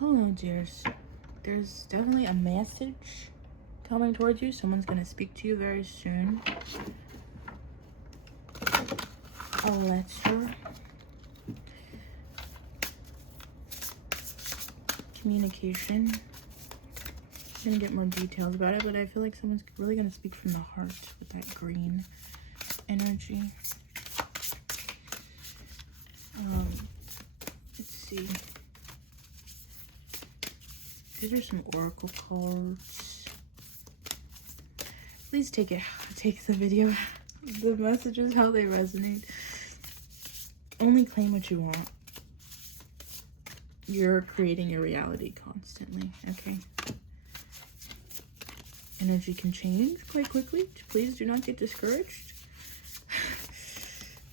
Hello, dears. There's definitely a message coming towards you. Someone's going to speak to you very soon. A letter. Communication. I'm going to get more details about it, but I feel like someone's really going to speak from the heart with that green energy. Let's see. These are some oracle cards. Please take the video, the messages, how they resonate. Only claim what you want. You're creating your reality constantly, okay? Energy can change quite quickly. Please do not get discouraged.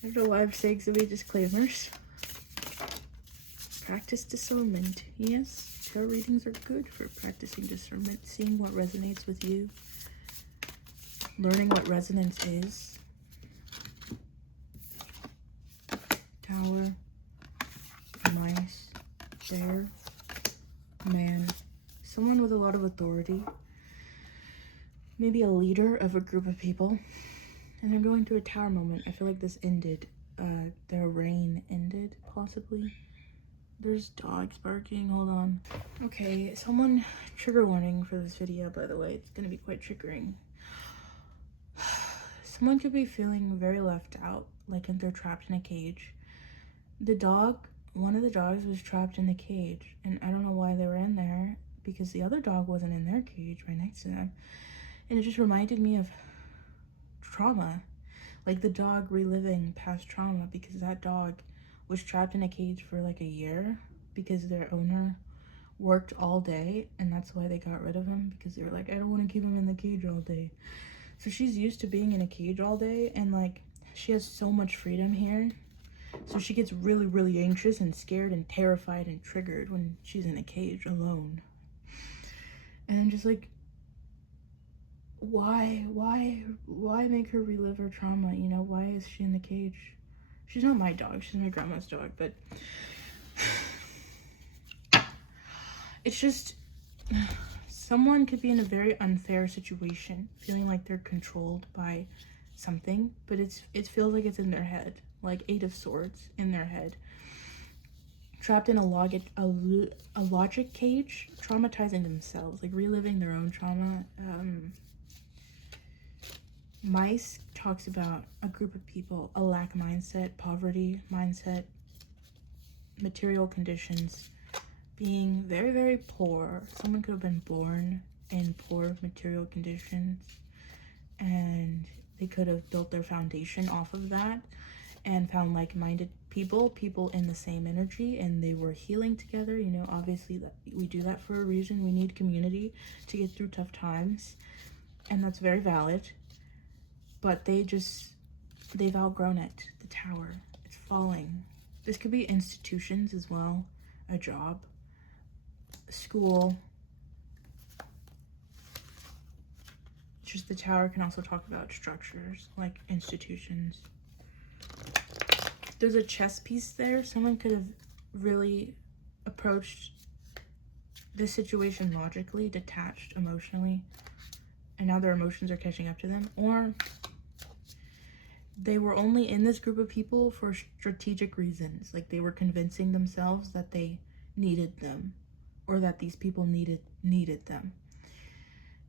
I don't know why I'm saying so many disclaimers. Practice discernment. Yes, tarot readings are good for practicing discernment, seeing what resonates with you, learning what resonance is. Tower, mice, bear, man, someone with a lot of authority, maybe a leader of a group of people, and they're going through a tower moment. I feel like this ended, their reign ended, possibly. There's dogs barking, hold on. Okay, someone, trigger warning for this video, by the way, it's gonna be quite triggering. Someone could be feeling very left out, like they're trapped in a cage. One of the dogs was trapped in the cage, and I don't know why they were in there, because the other dog wasn't in their cage right next to them. And it just reminded me of trauma, like the dog reliving past trauma, because that dog was trapped in a cage for like a year because their owner worked all day, and that's why they got rid of him, because they were like, I don't want to keep him in the cage all day. So she's used to being in a cage all day, and like she has so much freedom here, so she gets really, really anxious and scared and terrified and triggered when she's in a cage alone. And I'm just like, why make her relive her trauma? You know, why is she in the cage? She's not my dog, she's my grandma's dog, but it's just, someone could be in a very unfair situation, feeling like they're controlled by something, but it feels like it's in their head, like 8 of Swords in their head. Trapped in a logic cage, traumatizing themselves, like reliving their own trauma. Mice talks about a group of people, a lack mindset, poverty mindset, material conditions, being very, very poor. Someone could have been born in poor material conditions, and they could have built their foundation off of that and found like-minded people in the same energy, and they were healing together. You know, obviously that we do that for a reason. We need community to get through tough times, and that's very valid. But they've outgrown it. The tower, it's falling. This could be institutions as well, a job, a school. Just the tower can also talk about structures, like institutions. There's a chess piece there. Someone could have really approached this situation logically, detached emotionally, and now their emotions are catching up to them. Or they were only in this group of people for strategic reasons. Like they were convincing themselves that they needed them, or that these people needed them.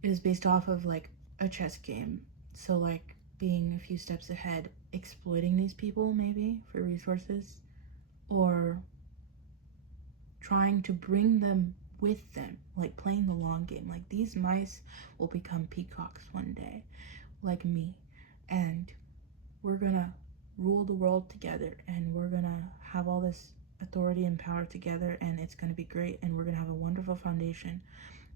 It is based off of like a chess game. So like being a few steps ahead, exploiting these people maybe for resources, or trying to bring them with them, like playing the long game. Like these mice will become peacocks one day, like me, and we're gonna rule the world together, and we're gonna have all this authority and power together, and it's gonna be great, and we're gonna have a wonderful foundation.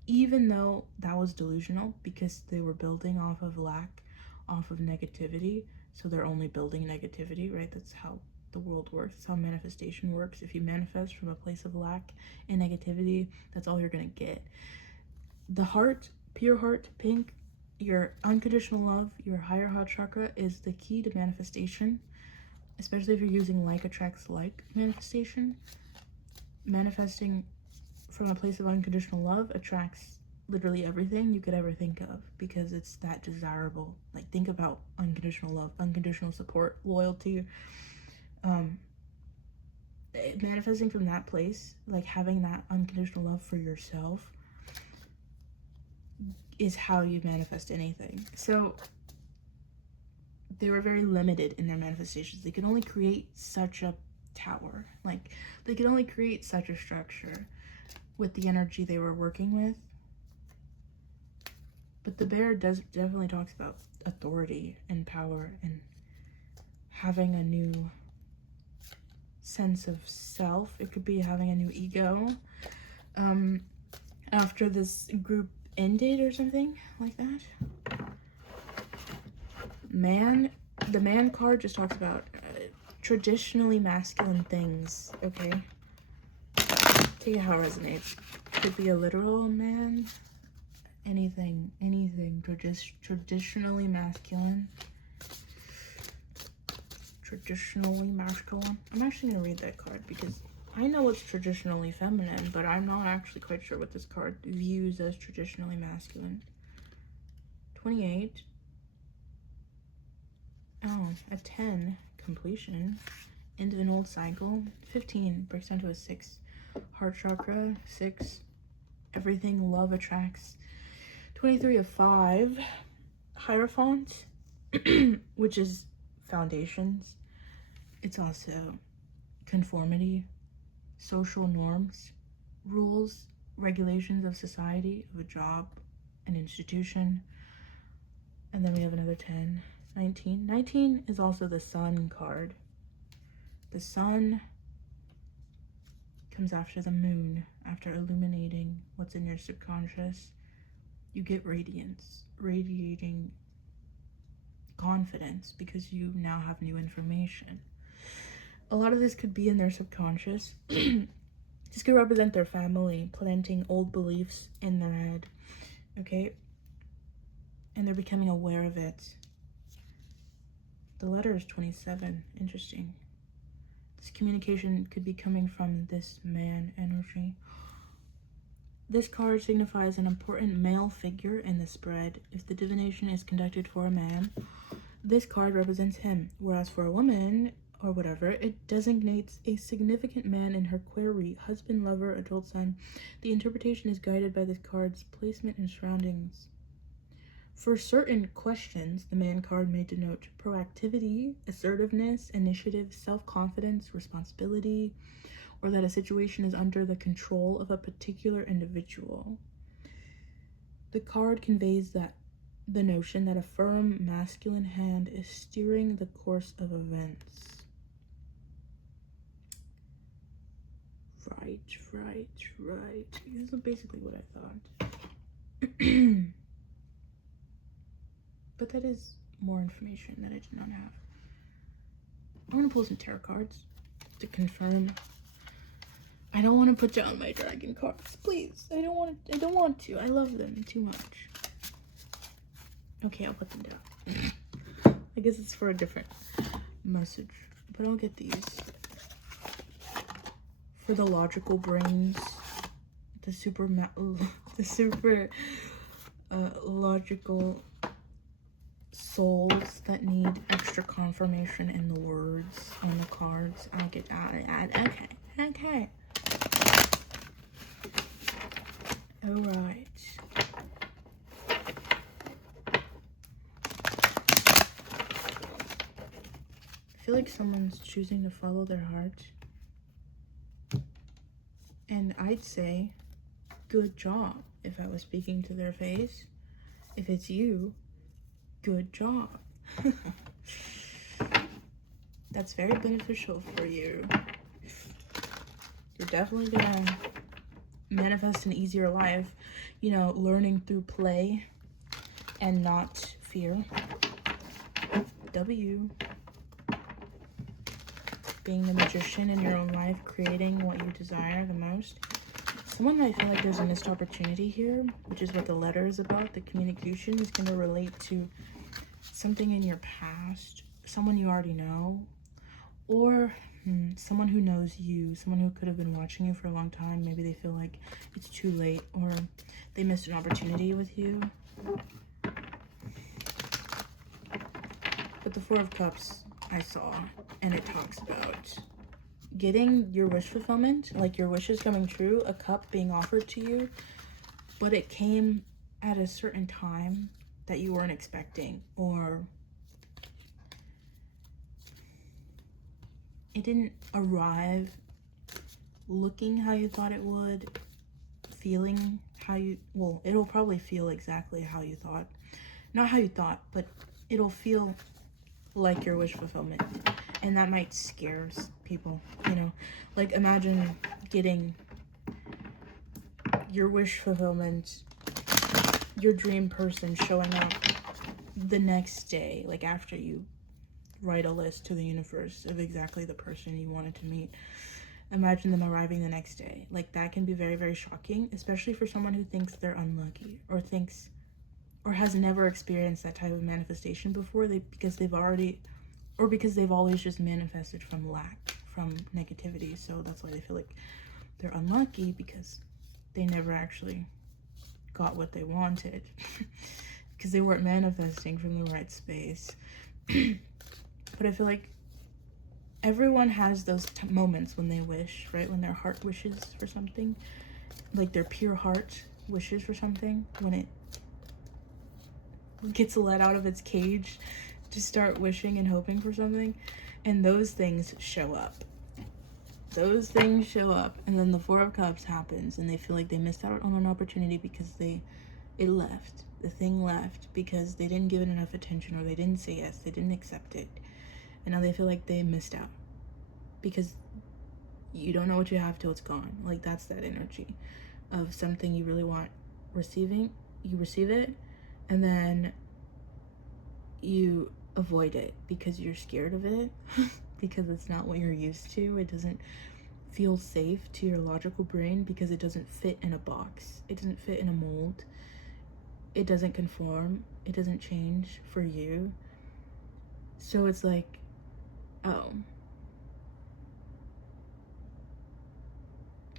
Even though that was delusional, because they were building off of lack, off of negativity, so they're only building negativity, right? That's how the world works. That's how manifestation works. If you manifest from a place of lack and negativity, that's all you're gonna get. The heart, pure heart, pink, your unconditional love, your higher heart chakra is the key to manifestation, especially if you're using like attracts like manifestation. Manifesting from a place of unconditional love attracts literally everything you could ever think of, because it's that desirable. Like, think about unconditional love, unconditional support, loyalty, manifesting from that place, like having that unconditional love for yourself is how you manifest anything. So they were very limited in their manifestations. They could only create such a tower, like they could only create such a structure with the energy they were working with. But the bear definitely talks about authority and power and having a new sense of self. It could be having a new ego after this group ended or something like that. The man card just talks about traditionally masculine things, okay? Take it how it resonates. Could be a literal man, anything traditionally masculine. Traditionally masculine. I'm actually gonna read that card because I know it's traditionally feminine, but I'm not actually quite sure what this card views as traditionally masculine. 28. Oh, a 10. Completion. End of an old cycle. 15. Breaks down to a 6. Heart chakra. 6. Everything love attracts. 23 of 5. Hierophant, which is foundations. It's also conformity, social norms, rules, regulations of society, of a job, an institution. And then we have another 10. 19. 19 is also the sun card. The sun comes after the moon, after illuminating what's in your subconscious. You get radiance, radiating confidence because you now have new information. A lot of this could be in their subconscious. This could represent their family planting old beliefs in their head, okay? And they're becoming aware of it. The letter is 27. Interesting. This communication could be coming from this man energy. This card signifies an important male figure in the spread. If the divination is conducted for a man, this card represents him, whereas for a woman, or whatever, it designates a significant man in her query, husband, lover, adult son. The interpretation is guided by this card's placement and surroundings. For certain questions, the man card may denote proactivity, assertiveness, initiative, self-confidence, responsibility, or that a situation is under the control of a particular individual. The card conveys that the notion that a firm masculine hand is steering the course of events. Right. This is basically what I thought. But that is more information that I did not have. I want to pull some tarot cards to confirm. I don't want to put down my dragon cards, please. I don't want to. I love them too much. Okay, I'll put them down. I guess it's for a different message, but I'll get these. For the logical brains, the super logical souls that need extra confirmation in the words on the cards. I'll get okay. All right. I feel like someone's choosing to follow their heart. And I'd say, good job if I was speaking to their face. If it's you, good job. That's very beneficial for you. You're definitely gonna manifest an easier life, you know, learning through play and not fear. W. Being the magician in your own life, creating what you desire the most. Someone might feel like there's a missed opportunity here, which is what the letter is about. The communication is going to relate to something in your past, someone you already know, or someone who knows you, someone who could have been watching you for a long time. Maybe they feel like it's too late, or they missed an opportunity with you. But the Four of Cups I saw, and it talks about getting your wish fulfillment, like your wishes coming true, a cup being offered to you, but it came at a certain time that you weren't expecting, or it didn't arrive looking how you thought it would, feeling how you, well, it'll probably feel exactly how you thought. Not how you thought, but it'll feel like your wish fulfillment. And that might scare people, you know? Like, imagine getting your wish fulfillment, your dream person showing up the next day, like after you write a list to the universe of exactly the person you wanted to meet. Imagine them arriving the next day. Like, that can be very, very shocking, especially for someone who thinks they're unlucky, or thinks, or has never experienced that type of manifestation before, because they've always just manifested from lack, from negativity. So that's why they feel like they're unlucky, because they never actually got what they wanted because they weren't manifesting from the right space. But I feel like everyone has those moments when they wish, right? When their heart wishes for something, like their pure heart wishes for something, when it gets let out of its cage to start wishing and hoping for something, and those things show up. Those things show up, and then the Four of Cups happens, and they feel like they missed out on an opportunity because it left. The thing left because they didn't give it enough attention, or they didn't say yes, they didn't accept it. And now they feel like they missed out because you don't know what you have till it's gone. Like, that's that energy of something you really want receiving. You receive it, and then you avoid it because you're scared of it because it's not what you're used to. It doesn't feel safe to your logical brain because it doesn't fit in a box. It doesn't fit in a mold. It doesn't conform. It doesn't change for you. So it's like, oh,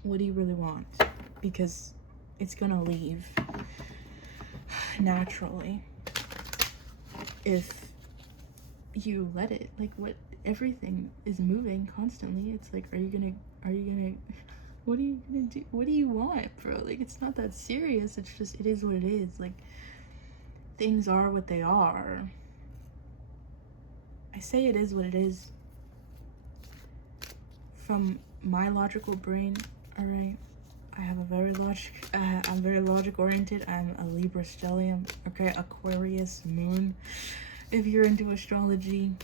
what do you really want? Because it's gonna leave naturally if you let it. Like, what, everything is moving constantly. It's like, are you gonna what are you gonna do? What do you want, bro? Like, it's not that serious. It's just, it is what it is. Like, things are what they are. I say it is what it is from my logical brain. All right, I have a very I'm very logic oriented. I'm a Libra stellium, okay, Aquarius moon, if you're into astrology.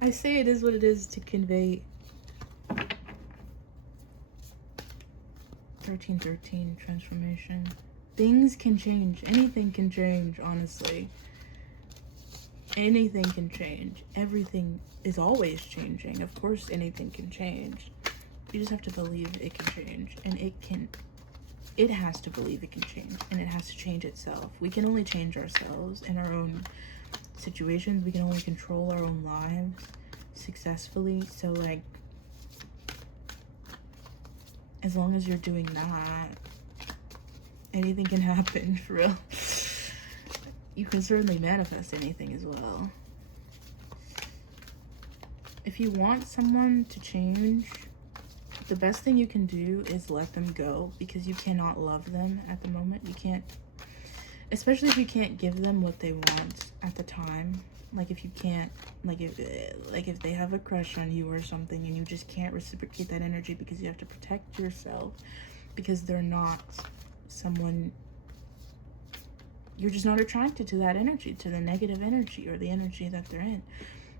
I say it is what it is to convey 1313 transformation. Things can change. Anything can change, honestly. Anything can change. Everything is always changing. Of course, anything can change. You just have to believe it can change. And it has to believe it can change. And it has to change itself. We can only change ourselves in our own situations. We can only control our own lives successfully. So, like, as long as you're doing that, anything can happen, for real. You can certainly manifest anything as well. If you want someone to change, the best thing you can do is let them go, because you cannot love them at the moment. You can't, especially if you can't give them what they want at the time. Like, if you can't, like if they have a crush on you or something, and you just can't reciprocate that energy because you have to protect yourself, because they're not someone, you're just not attracted to that energy, to the negative energy or the energy that they're in.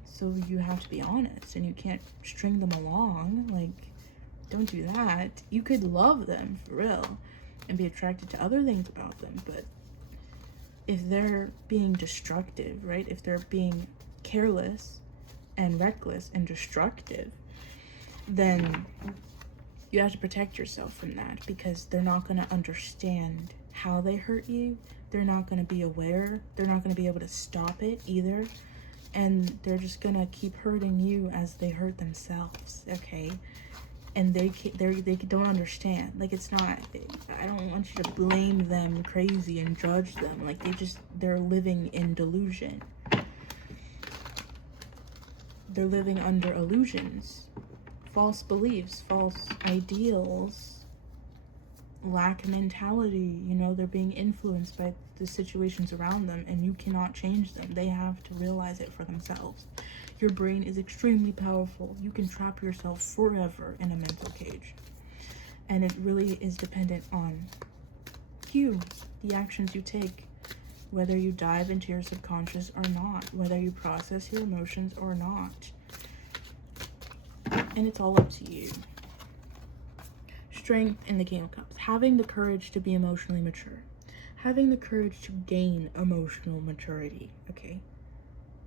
So you have to be honest, and you can't string them along. Like, don't do that. You could love them for real and be attracted to other things about them, but if they're being destructive, right? If they're being careless and reckless and destructive, then you have to protect yourself from that, because they're not going to understand how they hurt you. They're not going to be aware. They're not going to be able to stop it either. and they're just gonna keep hurting you as they hurt themselves, okay? And they don't understand. Like, it's not, I don't want you to blame them crazy and judge them. Like, they're living in delusion. They're living under illusions, false beliefs, false ideals, lack mentality. You know, they're being influenced by the situations around them, and you cannot change them. They have to realize it for themselves. Your brain is extremely powerful. You can trap yourself forever in a mental cage. And it really is dependent on you, the actions you take, whether you dive into your subconscious or not, whether you process your emotions or not. And it's all up to you. Strength in the King of Cups. Having the courage to be emotionally mature. Having the courage to gain emotional maturity, okay?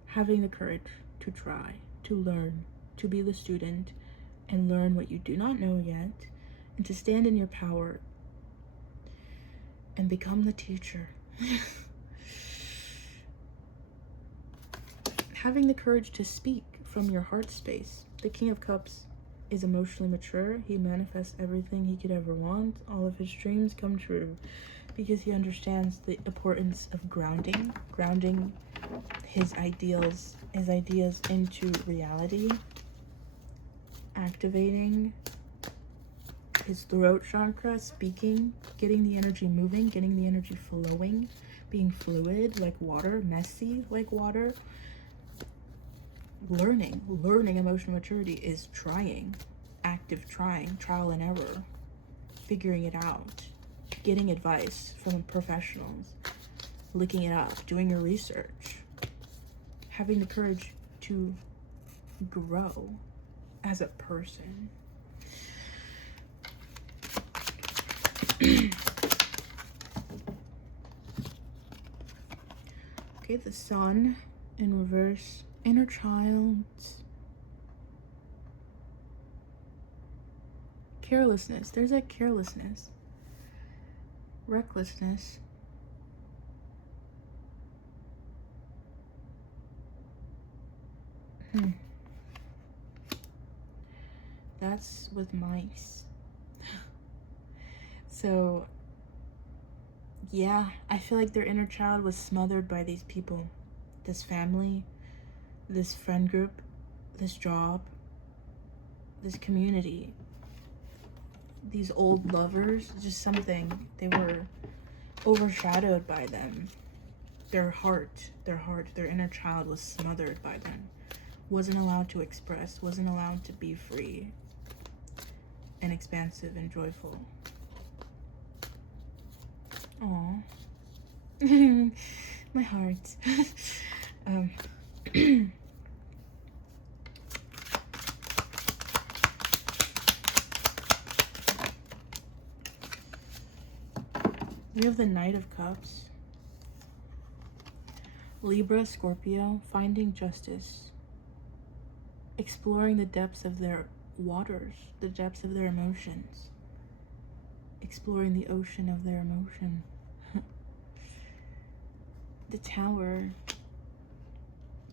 Having the courage to try, to learn, to be the student and learn what you do not know yet, and to stand in your power and become the teacher. Having the courage to speak from your heart space. The King of Cups is emotionally mature. He manifests everything he could ever want. All of his dreams come true because he understands the importance of grounding his ideas into reality, activating his throat chakra, speaking, getting the energy moving, getting the energy flowing, being fluid like water, messy like water. Learning emotional maturity is trying, active trying, trial and error, figuring it out, getting advice from professionals, looking it up, doing your research, having the courage to grow as a person. Okay, the Sun in reverse. Inner child. Carelessness. There's a carelessness. Recklessness. That's with mice. So, yeah, I feel like their inner child was smothered by these people. This family, this friend group, this job, this community, these old lovers, just something. They were overshadowed by them. Their heart, their inner child was smothered by them. Wasn't allowed to express, wasn't allowed to be free and expansive and joyful. Aww. My heart. We have the Knight of Cups. Libra, Scorpio, finding justice. Exploring the depths of their waters, the depths of their emotions. Exploring the ocean of their emotion. The Tower.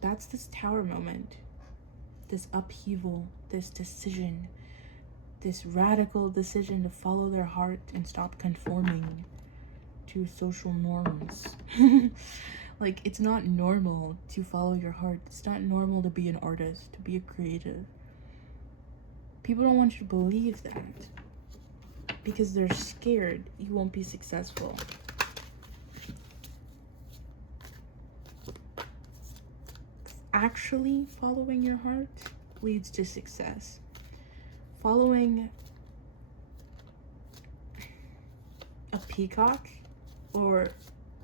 That's this Tower moment. This upheaval, this decision, this radical decision to follow their heart and stop conforming to social norms. Like, it's not normal to follow your heart. It's not normal to be an artist, to be a creative. People don't want you to believe that because they're scared you won't be successful. Actually following your heart leads to success. Following a peacock or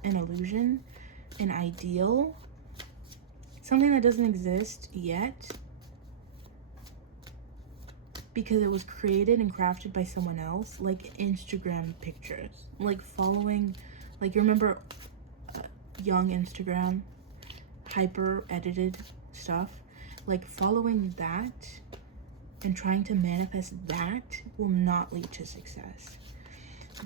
an illusion, an ideal, something that doesn't exist yet because it was created and crafted by someone else, like Instagram pictures, like following, like, you remember young Instagram, hyper edited stuff, like following that and trying to manifest that will not lead to success.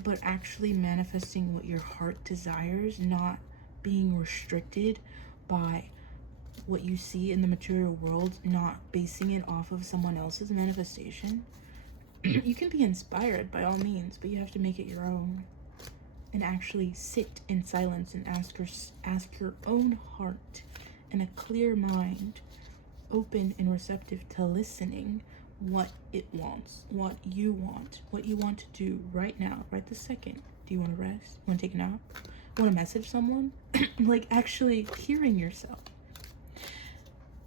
But actually manifesting what your heart desires, not being restricted by what you see in the material world, not basing it off of someone else's manifestation. You can be inspired by all means, but you have to make it your own. And actually sit in silence and ask your own heart in a clear mind, open and receptive to listening, what it wants, what you want to do right now, right this second. Do you want to rest? Want to take a nap? Want to message someone? Like, actually hearing yourself.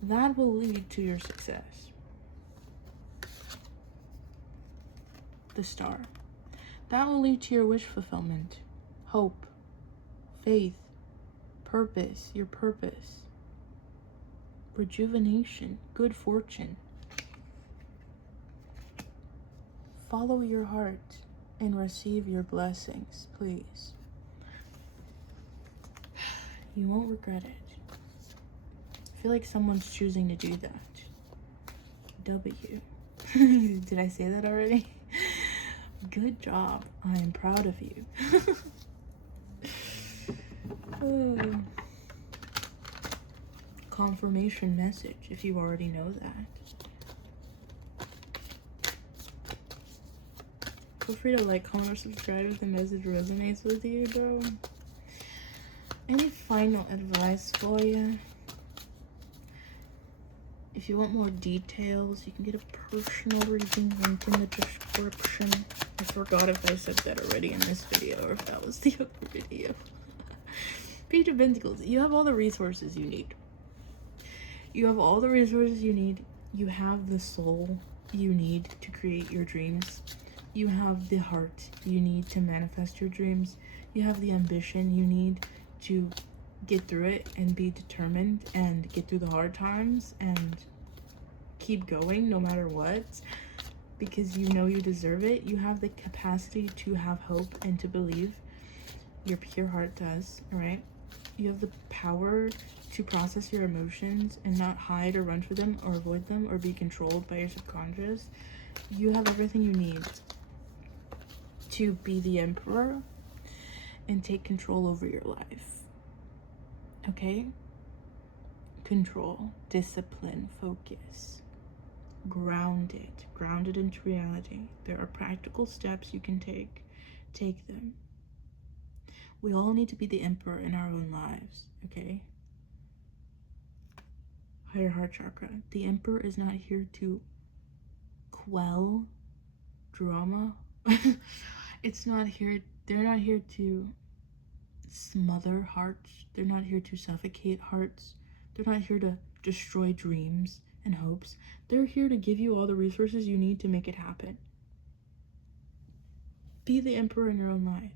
That will lead to your success. The star. That will lead to your wish fulfillment, hope, faith, purpose, your purpose, rejuvenation, good fortune. Follow your heart and receive your blessings, please. You won't regret it. I feel like someone's choosing to do that. W. Did I say that already? Good job. I am proud of you. Oh. Confirmation message, if you already know that. Feel free to like, comment, or subscribe if the message resonates with you, though. Any final advice for you? If you want more details, you can get a personal reading link in the description. I forgot if I said that already in this video or if that was the other video. Page of Pentacles. You have all the resources you need. You have all the resources you need. You have the soul you need to create your dreams. You have the heart you need to manifest your dreams. You have the ambition you need to get through it and be determined and get through the hard times and keep going no matter what, because you know you deserve it. You have the capacity to have hope and to believe. Your pure heart does, right? You have the power to process your emotions and not hide or run for them or avoid them or be controlled by your subconscious. You have everything you need to be the emperor and take control over your life. Okay? Control, discipline, focus. Grounded into reality. There are practical steps you can take. Take them. We all need to be the emperor in our own lives, okay? Higher heart chakra. The emperor is not here to quell drama. It's not here, they're not here to smother hearts. They're not here to suffocate hearts. They're not here to destroy dreams and hopes. They're here to give you all the resources you need to make it happen. Be the emperor in your own life.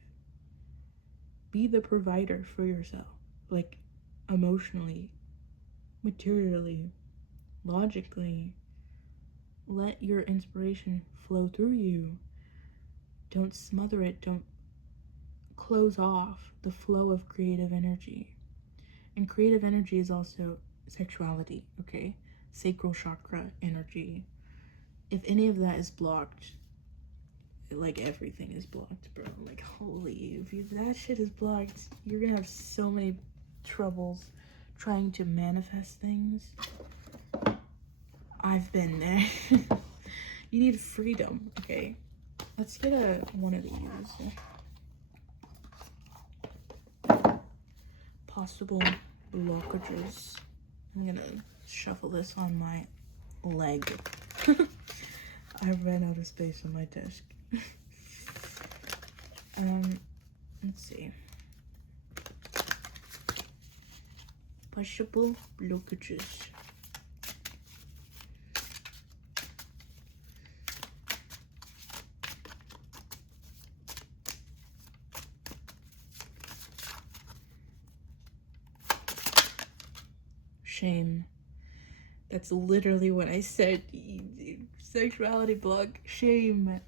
Be the provider for yourself, like emotionally, materially, logically. Let your inspiration flow through you. Don't smother it. Don't close off the flow of creative energy. And creative energy is also sexuality, okay? Sacral chakra energy. If any of that is blocked, like everything is blocked, bro. Like, holy, if that shit is blocked, you're gonna have so many troubles trying to manifest things. I've been there. You need freedom, okay? Let's get one of these. Possible blockages. I'm gonna shuffle this on my leg. I ran out of space on my desk. Let's see. Possible blockages. Shame. That's literally what I said. Sexuality block. Shame.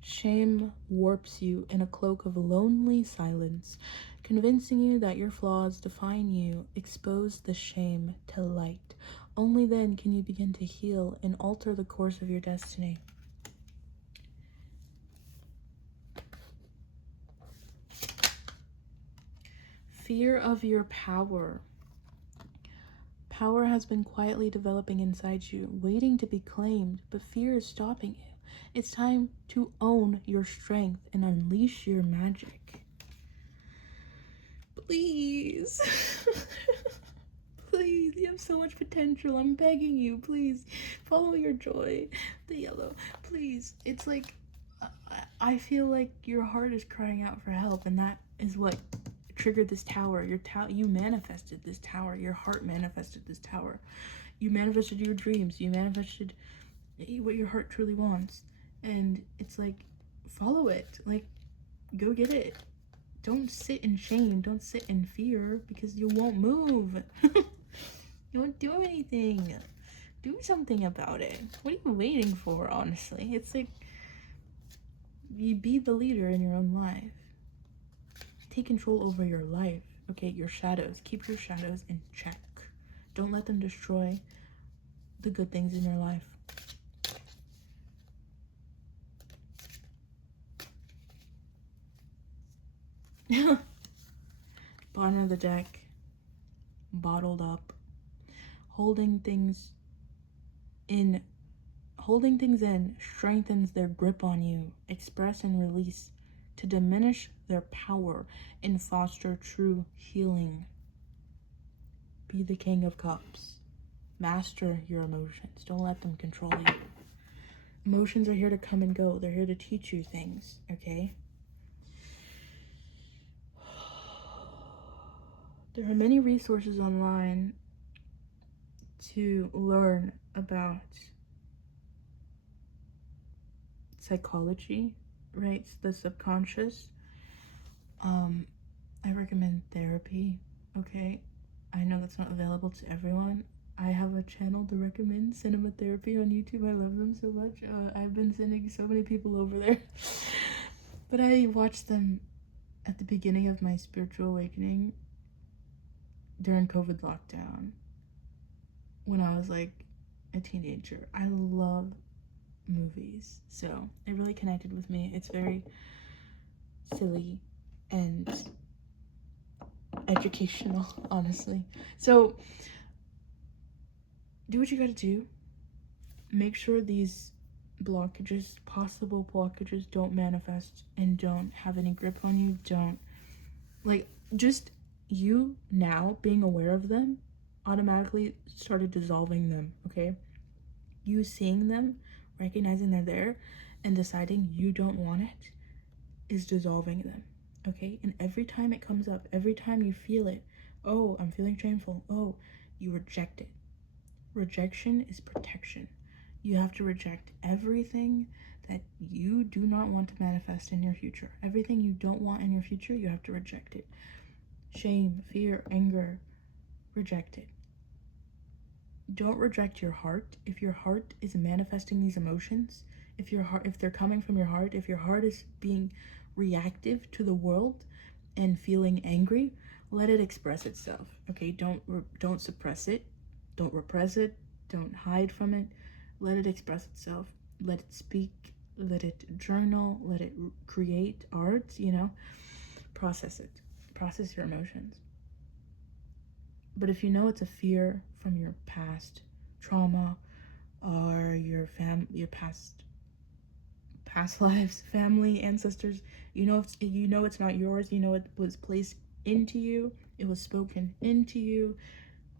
Shame warps you in a cloak of lonely silence, convincing you that your flaws define you. Expose the shame to light. Only then can you begin to heal and alter the course of your destiny. fear of your power. Power has been quietly developing inside you, waiting to be claimed, but fear is stopping you. It's time to own your strength and unleash your magic. Please. Please, you have so much potential. I'm begging you, please. Follow your joy. The yellow. Please. It's like, I feel like your heart is crying out for help, and that is what triggered this tower. You manifested this tower. Your heart manifested this tower. You manifested your dreams. You manifested what your heart truly wants. And it's like, follow it. Like, go get it. Don't sit in shame. Don't sit in fear, because you won't move. You won't do anything. Do something about it. What are you waiting for, honestly? It's like, you be the leader in your own life. Take control over your life, okay? Your shadows. Keep your shadows in check. Don't let them destroy the good things in your life. Bottom of the deck. Bottled up. Holding things in strengthens their grip on you. Express and release to diminish their power and foster true healing. Be the King of Cups. Master your emotions. Don't let them control you. Emotions are here to come and go. They're here to teach you things, okay? There are many resources online to learn about psychology, right? The subconscious. I recommend therapy, okay? I know that's not available to everyone. I have a channel to recommend cinema therapy on YouTube. I love them so much. I've been sending so many people over there. But I watched them at the beginning of my spiritual awakening during COVID lockdown, when I was like a teenager. I love movies, so it really connected with me. It's very silly and educational, honestly. So do what you gotta do. Make sure these possible blockages, don't manifest and don't have any grip on you. Don't, like, just you now being aware of them automatically started dissolving them, okay? You seeing them, recognizing they're there, and deciding you don't want it is dissolving them, okay? And every time it comes up, every time you feel it, oh, I'm feeling shameful, oh, you reject it. Rejection is protection. You have to reject everything that you do not want to manifest in your future. Everything you don't want in your future, you have to reject it. Shame, fear, anger, reject it. Don't reject your heart. If your heart is manifesting these emotions, if they're coming from your heart, if your heart is being reactive to the world and feeling angry, let it express itself, okay? Don't suppress it. Don't repress it. Don't hide from it. Let it express itself. Let it speak. Let it journal. Let it create art, Process it. Process your emotions. But if you know it's a fear from your past trauma or your past lives, family, ancestors, it's not yours, it was placed into you, it was spoken into you,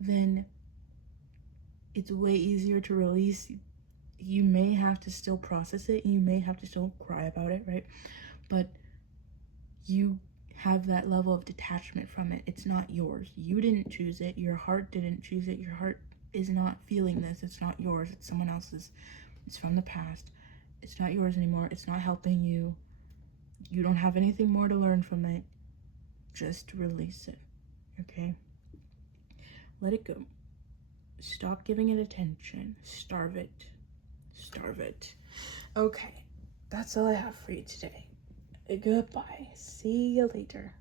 then it's way easier to release. You may have to still process it, you may have to still cry about it, right? But you have that level of detachment from it. It's not yours. You didn't choose it. Your heart didn't choose it. Your heart is not feeling this. It's not yours. It's someone else's. It's from the past. It's not yours anymore. It's not helping you. You don't have anything more to learn from it. Just release it, okay? Let it go. Stop giving it attention. Starve it. Starve it. Okay, that's all I have for you today. Goodbye. See you later.